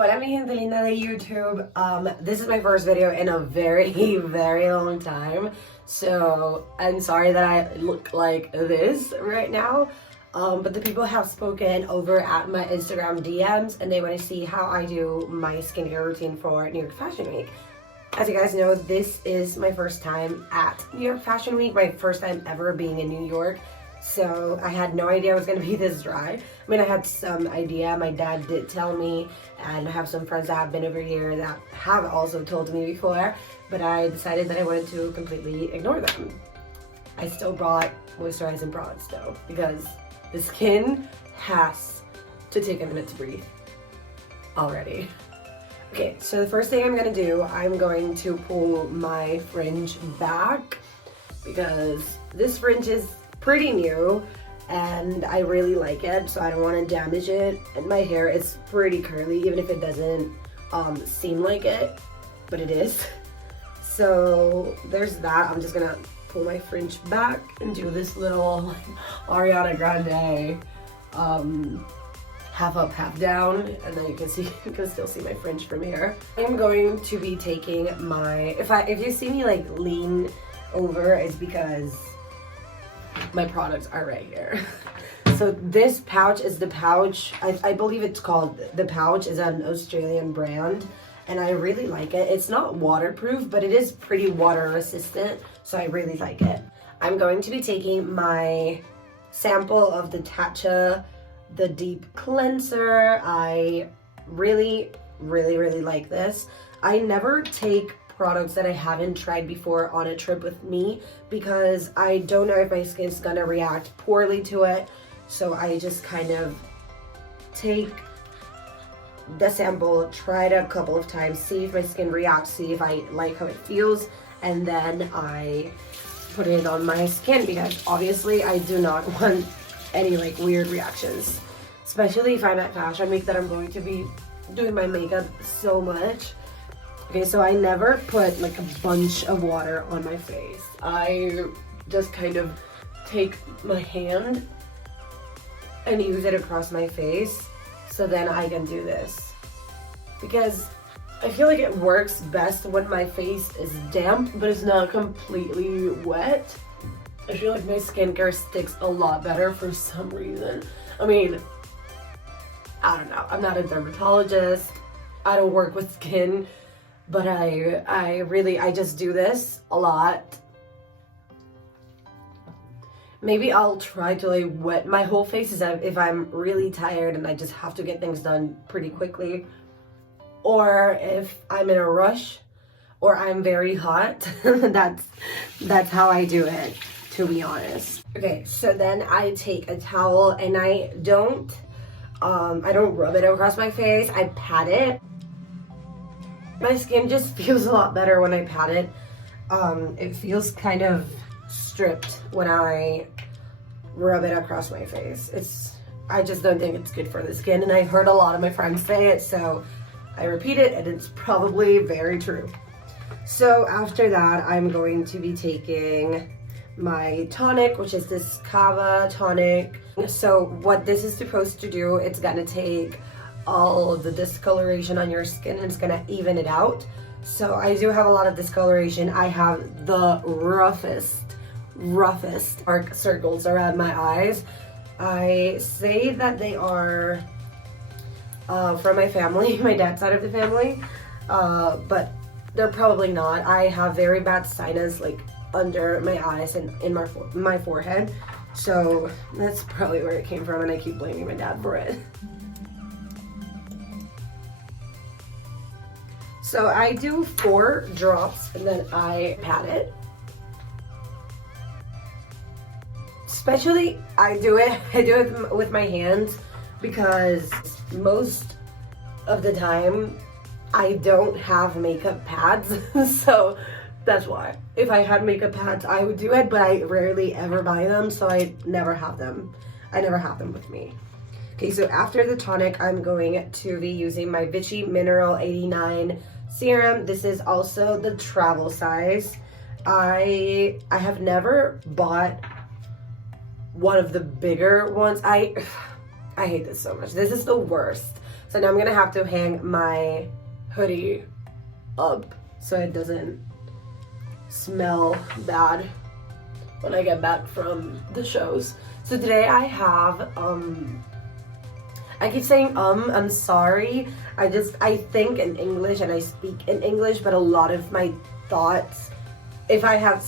Hola mi gente linda de YouTube. This is my first video in a very, very long time. So I'm sorry that I look like this right now. But the people have spoken over at my Instagram DMs and they want to see how I do my skincare routine for New York Fashion Week. As you guys know, this is my first time at New York Fashion Week, my first time ever being in New York. So I had no idea it was going to be this dry. I mean, I had some idea. My dad did tell me, and I have some friends that have been over here that have also told me before, but I decided that I wanted to completely ignore them. I still brought moisturizing products though, because the skin has to take a minute to breathe already. Okay, so the first thing I'm going to do, I'm going to pull my fringe back because this fringe is pretty new and I really like it, so I don't want to damage it. And my hair is pretty curly, even if it doesn't seem like it, but it is. So there's that. I'm just gonna pull my fringe back and do this little Ariana Grande half up, half down, and then you can still see my fringe from here. I'm going to be taking my, if you see me like lean over, it's because my products are right here. So this pouch is the pouch, I believe it's called The Pouch, is an Australian brand, and I really like it. It's not waterproof, but it is pretty water resistant, so I really like it. I'm going to be taking my sample of the Tatcha, the Deep Cleanser. I really like this. I never take products that I haven't tried before on a trip with me because I don't know if my skin's gonna react poorly to it. So I just kind of take the sample, try it a couple of times, see if my skin reacts, see if I like how it feels, and then I put it on my skin because obviously I do not want any like weird reactions, especially if I'm at Fashion Week that I'm going to be doing my makeup so much. Okay, so I never put like a bunch of water on my face. I just kind of take my hand and use it across my face, so then I can do this. Because I feel like it works best when my face is damp, but it's not completely wet. I feel like my skincare sticks a lot better for some reason. I mean, I don't know. I'm not a dermatologist. I don't work with skin. But I just do this a lot. Maybe I'll try to like wet my whole face if I'm really tired and I just have to get things done pretty quickly. Or if I'm in a rush or I'm very hot. that's how I do it, to be honest. Okay, so then I take a towel and I don't rub it across my face, I pat it. My skin just feels a lot better when I pat it. It feels kind of stripped when I rub it across my face. I just don't think it's good for the skin, and I heard a lot of my friends say it, so I repeat it, and it's probably very true. So after that, I'm going to be taking my tonic, which is this Kaba tonic. So what this is supposed to do, it's gonna take all of the discoloration on your skin and it's gonna even it out. So I do have a lot of discoloration. I have the roughest dark circles around my eyes. I say that they are from my family, my dad's side of the family, but they're probably not. I have very bad sinus like under my eyes and in my forehead, so that's probably where it came from, and I keep blaming my dad for it. So I do 4 drops and then I pat it. Especially I do it with my hands because most of the time I don't have makeup pads. So that's why. If I had makeup pads, I would do it, but I rarely ever buy them, so I never have them. I never have them with me. Okay, so after the tonic, I'm going to be using my Vichy Mineral 89 Serum. This is also the travel size. I have never bought one of the bigger ones. I hate this so much. This is the worst So now I'm gonna have to hang my hoodie up so it doesn't smell bad when I get back from the shows. So today I have, I keep saying I'm sorry. I think in English and I speak in English, but a lot of my thoughts, if I have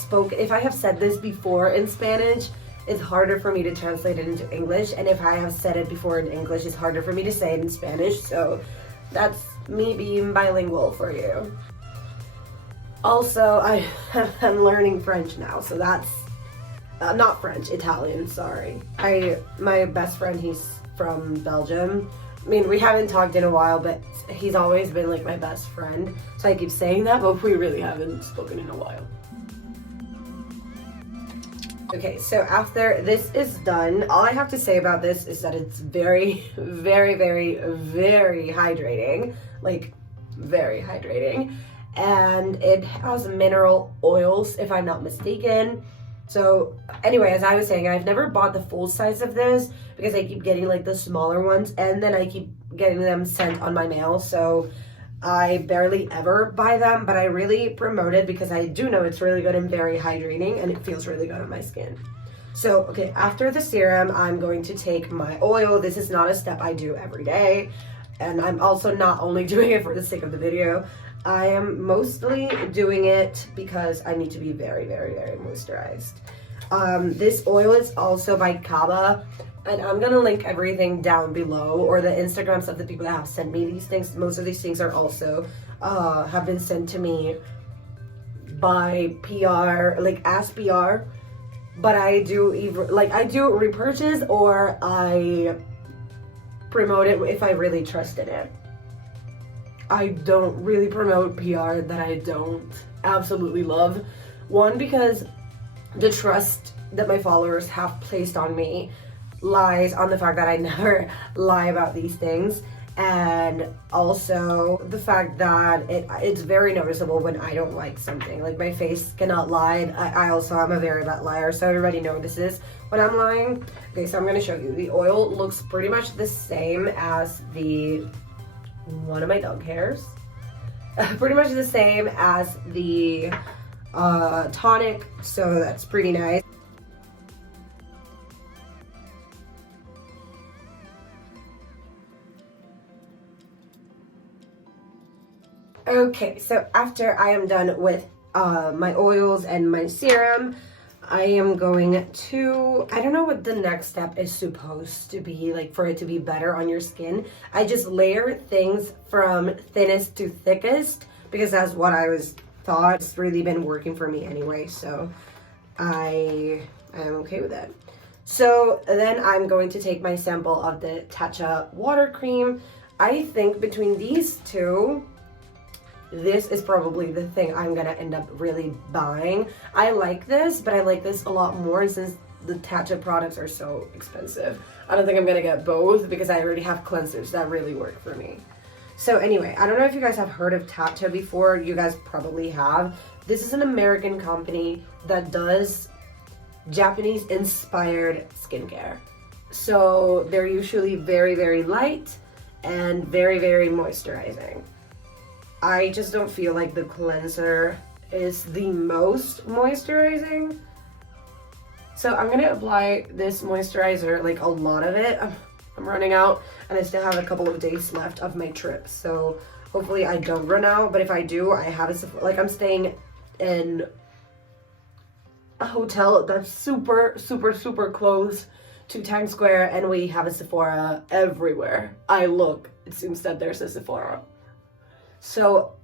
said this before in Spanish, it's harder for me to translate it into English, and if I have said it before in English, it's harder for me to say it in Spanish, so that's me being bilingual for you. Also, I'm learning French now, so that's, not French, Italian, sorry. My best friend, he's from Belgium. I mean, we haven't talked in a while, but he's always been like my best friend, so I keep saying that, but we really haven't spoken in a while. Okay, so after this is done, all I have to say about this is that it's very, very, very, very hydrating. Like, very hydrating. And it has mineral oils, if I'm not mistaken. So, anyway, as I was saying, I've never bought the full size of this because I keep getting, like, the smaller ones, and then I keep getting them sent on my mail, so I barely ever buy them, but I really promote it because I do know it's really good and very hydrating, and it feels really good on my skin. So, okay, after the serum, I'm going to take my oil. This is not a step I do every day, and I'm also not only doing it for the sake of the video. I am mostly doing it because I need to be very, very, very moisturized. This oil is also by Kaba, and I'm gonna link everything down below, or the Instagrams of the people that have sent me these things. Most of these things are also have been sent to me by PR, like as PR, but I do either, like, I do repurchase or I promote it if I really trust in it. I don't really promote PR that I don't absolutely love. One, because the trust that my followers have placed on me lies on the fact that I never lie about these things, and also the fact that it's very noticeable when I don't like something. Like, my face cannot lie. I also am a very bad liar, so everybody notices when I'm lying. Okay, so I'm gonna show you. The oil looks pretty much the same as one of my dog hairs. Pretty much the same as the tonic, so that's pretty nice. Okay, so after I am done with my oils and my serum, I am going to, I don't know what the next step is supposed to be, like, for it to be better on your skin. I just layer things from thinnest to thickest because that's what I was thought. It's really been working for me anyway, so I am okay with that. So then I'm going to take my sample of the Tatcha water cream. I think between these two, this is probably the thing I'm gonna end up really buying. I like this, but I like this a lot more since the Tatcha products are so expensive. I don't think I'm gonna get both because I already have cleansers that really work for me. So anyway, I don't know if you guys have heard of Tatcha before. You guys probably have. This is an American company that does Japanese inspired skincare. So they're usually very, very light and very, very moisturizing. I just don't feel like the cleanser is the most moisturizing. So I'm gonna apply this moisturizer, like a lot of it. I'm running out and I still have a couple of days left of my trip. So hopefully I don't run out, but if I do, I have a, like, I'm staying in a hotel that's super, super, super close to Times Square, and we have a Sephora everywhere I look. It seems that there's a Sephora. So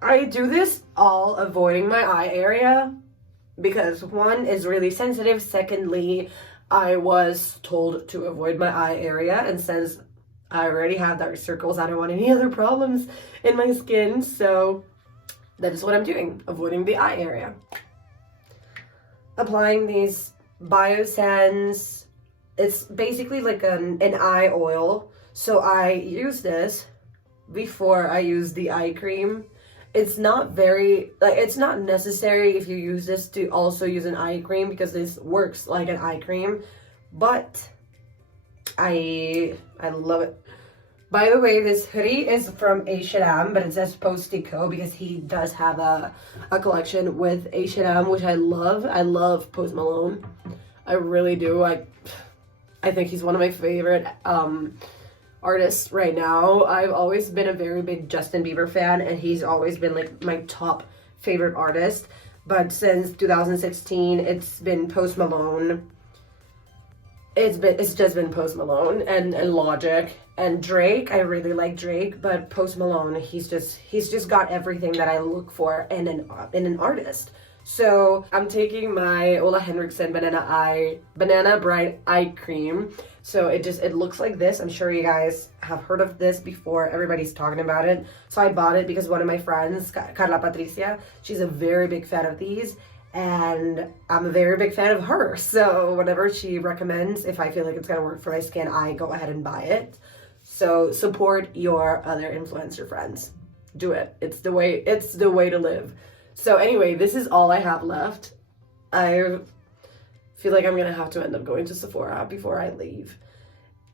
I do this all avoiding my eye area because one is really sensitive. Secondly, I was told to avoid my eye area, and since I already have dark circles, I don't want any other problems in my skin, so that is what I'm doing, avoiding the eye area. Applying these Biossance, it's basically like an eye oil, so I use this before I use the eye cream. It's not very, like, it's not necessary if you use this to also use an eye cream because this works like an eye cream, but I love it. By the way, this hoodie is from H&M, but it says Postico because he does have a collection with H&M, which I love. I love Post Malone. I really do. I think he's one of my favorite artists right now. I've always been a very big Justin Bieber fan, and he's always been like my top favorite artist. But since 2016, it's been Post Malone. It's just been Post Malone and Logic and Drake. I really like Drake, but Post Malone, he's just got everything that I look for in an artist. So I'm taking my Olehenriksen Banana Bright Eye Cream. So it looks like this. I'm sure you guys have heard of this before. Everybody's talking about it. So I bought it because one of my friends, Carla Patricia, she's a very big fan of these. And I'm a very big fan of her. So whatever she recommends, if I feel like it's gonna work for my skin, I go ahead and buy it. So support your other influencer friends. Do it. It's the way to live. So anyway, this is all I have left. I feel like I'm gonna have to end up going to Sephora before I leave.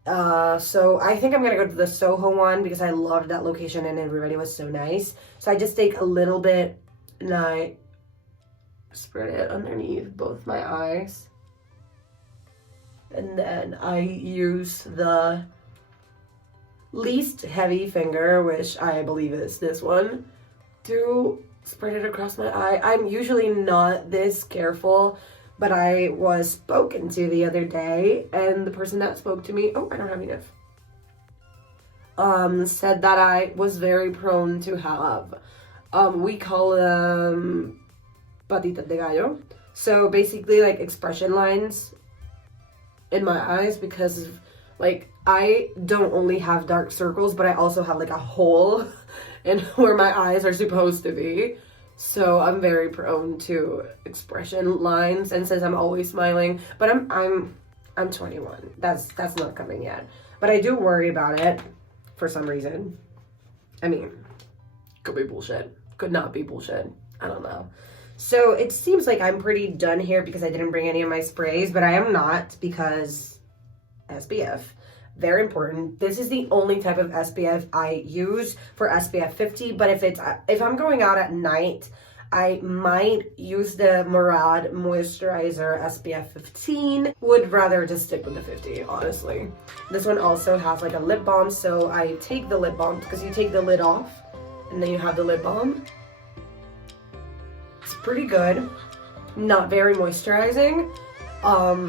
So I think I'm gonna go to the Soho one because I loved that location and everybody was so nice. So I just take a little bit and I spread it underneath both my eyes. And then I use the least heavy finger, which I believe is this one, to spread it across my eye. I'm usually not this careful, but I was spoken to the other day, and the person that spoke to me, oh, I don't have enough, said that I was very prone to have, we call them patitas de gallo. So basically like expression lines in my eyes because of, like, I don't only have dark circles, but I also have like a hole in where my eyes are supposed to be. So I'm very prone to expression lines, and since I'm always smiling, but I'm 21. That's not coming yet. But I do worry about it for some reason. I mean, could be bullshit. Could not be bullshit. I don't know. So it seems like I'm pretty done here because I didn't bring any of my sprays, but I am not because SPF. Very important. This is the only type of SPF I use for SPF 50, but if I'm going out at night, I might use the Murad Moisturizer SPF 15. Would rather just stick with the 50, honestly. This one also has like a lip balm, so I take the lip balm because you take the lid off and then you have the lip balm. It's pretty good. Not very moisturizing.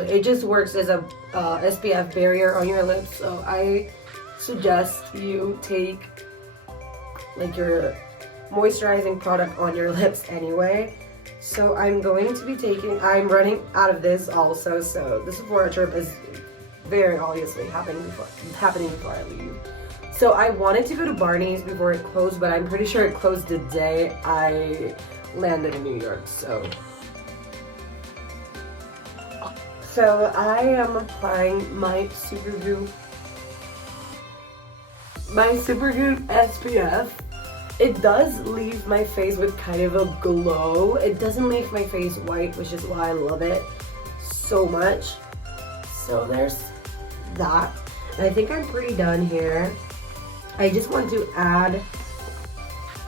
It just works as a SPF barrier on your lips, so I suggest you take like your moisturizing product on your lips anyway. So I'm going to be I'm running out of this also, so the Sephora trip is very obviously happening before I leave. So I wanted to go to Barney's before it closed, but I'm pretty sure it closed the day I landed in New York, So I am applying my SuperGoop SPF. It does leave my face with kind of a glow. It doesn't leave my face white, which is why I love it so much. So there's that. And I think I'm pretty done here. I just want to add,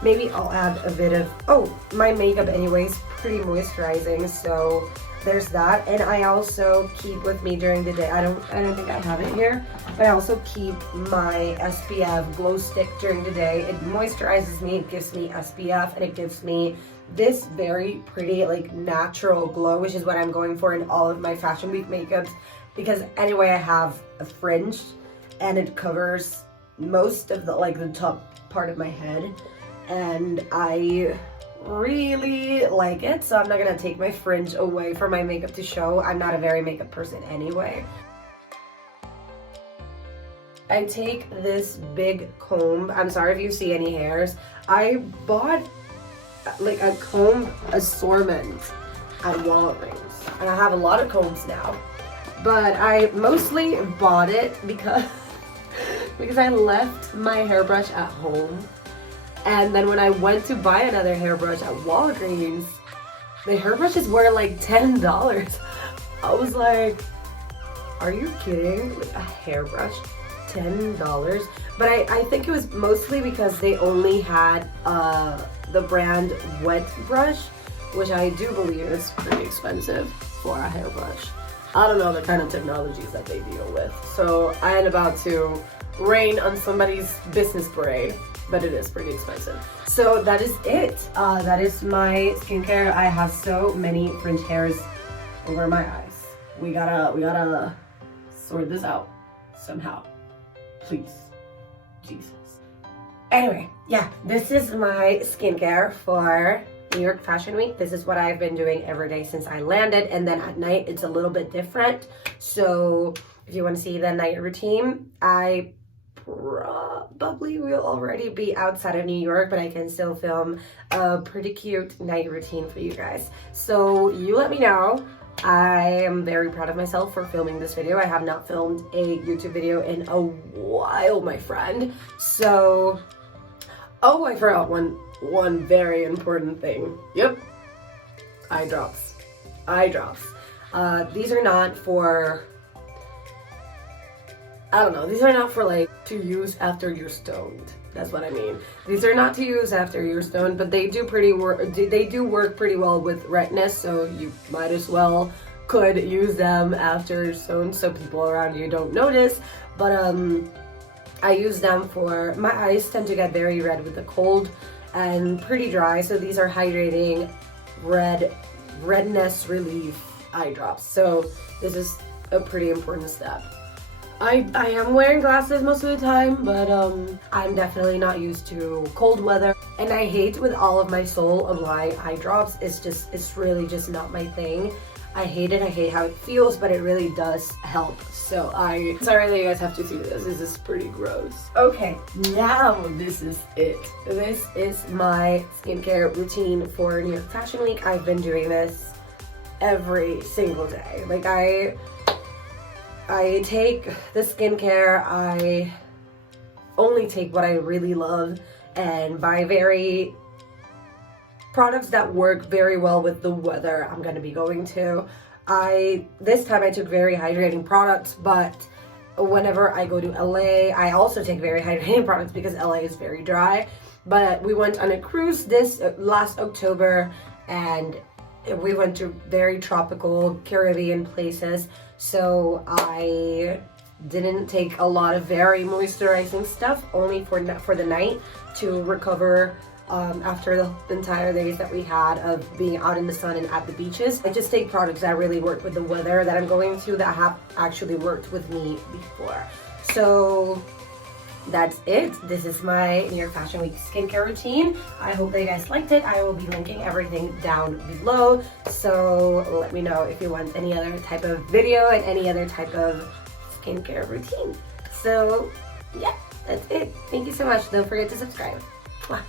maybe I'll add a bit of, my makeup anyways, pretty moisturizing, so there's that. And I also keep with me during the day, I don't think I have it here, but I also keep my SPF glow stick during the day. It moisturizes me, it gives me SPF, and it gives me this very pretty like natural glow, which is what I'm going for in all of my Fashion Week makeups, because anyway I have a fringe and it covers most of the top part of my head, and I really like it, so I'm not gonna take my fringe away from my makeup to show. I'm not a very makeup person anyway. I take this big comb. I'm sorry if you see any hairs. I bought like a comb assortment at Walgreens, and I have a lot of combs now, but I mostly bought it because I left my hairbrush at home, and then when I went to buy another hairbrush at Walgreens, the hairbrushes were like $10. I was like, are you kidding? Like a hairbrush, $10, but I think it was mostly because they only had the brand Wet Brush, which I do believe is pretty expensive for a hairbrush. I don't know the kind of technologies that they deal with, so I am about to rain on somebody's business parade, but it is pretty expensive. So that is it. That is my skincare. I have so many fringe hairs over my eyes. We gotta sort this out somehow. Please. Jesus. Anyway, yeah, this is my skincare for New York Fashion Week. This is what I've been doing every day since I landed, and then at night it's a little bit different. So if you want to see the night routine, I probably will already be outside of New York, but I can still film a pretty cute night routine for you guys. So you let me know. I am very proud of myself for filming this video. I have not filmed a YouTube video in a while, my friend. So, oh, I forgot one very important thing. Yep, eye drops. Eye drops. These are not for, I don't know, these are not for like to use after you're stoned. That's what I mean. These are not to use after you're stoned, but they do work pretty well with redness, so you might as well could use them after you're stoned so people around you don't notice. But I use them for, my eyes tend to get very red with the cold and pretty dry, so these are hydrating redness relief eye drops. So this is a pretty important step. I am wearing glasses most of the time, but I'm definitely not used to cold weather, and I hate with all of my soul apply eye drops. It's really just not my thing. I hate it. I hate how it feels, but it really does help. So sorry that you guys have to see this. This is pretty gross. Okay, now this is it. This is my skincare routine for New York Fashion Week. I've been doing this every single day. Like I take the skincare, I only take what I really love and buy products that work very well with the weather I'm gonna be going to. This time I took very hydrating products, but whenever I go to LA, I also take very hydrating products because LA is very dry. But we went on a cruise this last October, and we went to very tropical Caribbean places, so I didn't take a lot of very moisturizing stuff, only for the night to recover after the entire days that we had of being out in the sun and at the beaches. I just take products that really work with the weather that I'm going to, that have actually worked with me before. So that's it. This is my New York Fashion Week skincare routine. I hope that you guys liked it. I will be linking everything down below. So let me know if you want any other type of video and any other type of skincare routine. So yeah, that's it. Thank you so much. Don't forget to subscribe. Mwah.